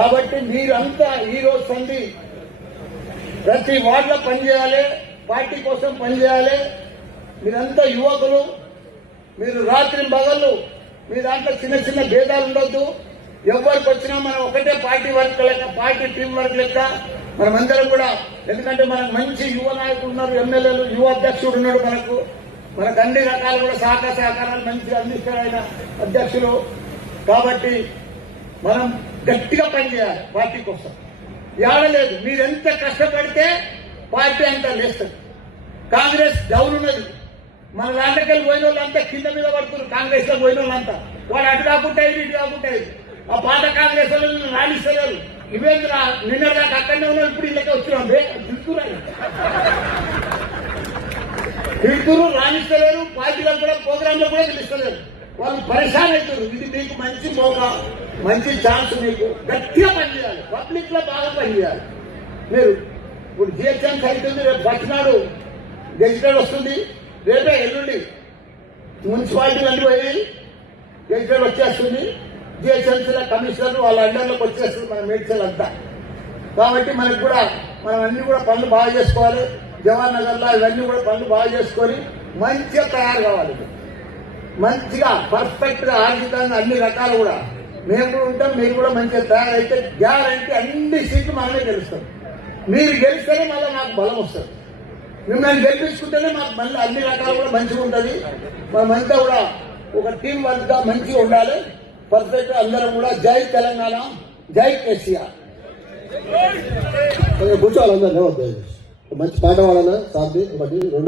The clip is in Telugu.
కాబట్టి మీరంతా ఈ రోజు సంధి ప్రతి వార్డులో పనిచేయాలి, పార్టీ కోసం పనిచేయాలి. మీరంతా యువకులు, మీరు రాత్రి పగళ్ళు మీ దాంట్లో చిన్న చిన్న భేదాలు ఉండొద్దు. ఎవరికి వచ్చినా మనం ఒకటే పార్టీ వర్క్ లెక్క, పార్టీ టీం వర్క్ లెక్క మనమందరం కూడా. ఎందుకంటే మనకు మంచి యువ నాయకులు ఉన్నారు, ఎమ్మెల్యేలు, యువ అధ్యక్షుడు ఉన్నాడు. మనకు అన్ని రకాలు కూడా సహకారాలు మంచిగా అందిస్తారు ఆయన అధ్యక్షులు. కాబట్టి మనం గట్టిగా పనిచేయాలి పార్టీ కోసం. ఏడలేదు, మీరెంత కష్టపడితే పార్టీ అంతా లేస్తుంది. కాంగ్రెస్ డౌన్ ఉన్నది. మన లాంటకెళ్ళి పోయిన వాళ్ళంతా కింద మీద పడుతున్నారు. కాంగ్రెస్ లో పోయిన వాళ్ళంతా వాడు అటు కాకుండా ఇటు కాకుండా ఆ పాత కాంగ్రెస్ వాళ్ళు రాణిస్తలేరు. ఇవేంద్ర నిన్న దాకా అక్కడనే ఉన్నారు, ఇప్పుడు ఇళ్ళకే వచ్చినాం. తిడుతురు రాణిస్తలేరు. పార్టీలకు కూడా ప్రోగ్రాంలో కూడా పిలుస్తలేరు. వాళ్ళు పరిశాన్ అవుతారు. ఇది మీకు మంచి మోకా, మంచి ఛాన్స్. మీకు గట్టిగా పనిచేయాలి, పబ్లిక్ లో బాగా పనిచేయాలి. మీరు ఇప్పుడు జిహెచ్ఎంసీ అవుతుంది, రేపు పచ్చినాడు గెజిటెడ్ వస్తుంది, రేపే ఎల్లుండి మున్సిపాలిటీలు అన్ని పోయి గెజిటెడ్ వచ్చేస్తుంది. జిహెచ్ఎంసీల కమిషనర్ వాళ్ళ అండర్లోకి వచ్చేస్తుంది మన మేడ్చల్ అంతా. కాబట్టి మనకు కూడా మనం అన్ని కూడా పనులు బాగా చేసుకోవాలి. జవహర్ నగర్ లో ఇవన్నీ కూడా పనులు బాగా చేసుకొని మంచిగా తయారు కావాలి. మంచిగా పర్ఫెక్ట్ గా ఆర్థికంగా అన్ని రకాలు కూడా మేము కూడా ఉంటాం. మీరు కూడా మంచిగా తయారైతే గ్యారంటీ అన్ని సీట్లు మనమే గెలుస్తాం. మీరు గెలిస్తేనే మళ్ళీ నాకు బలం వస్తుంది. మిమ్మల్ని గెలిపించుకుంటేనే మాకు మళ్ళీ అన్ని రకాలు కూడా మంచిగా ఉంటుంది. మనమంతా కూడా ఒక టీం వర్క్ గా మంచిగా ఉండాలి. పర్ఫెక్ట్ అందరం కూడా జై తెలంగాణ, జై కేసీఆర్. కూర్చోవాలి అందరూ. మంచి పాట పాడాలా సాధ్యం ఒకటి రెండు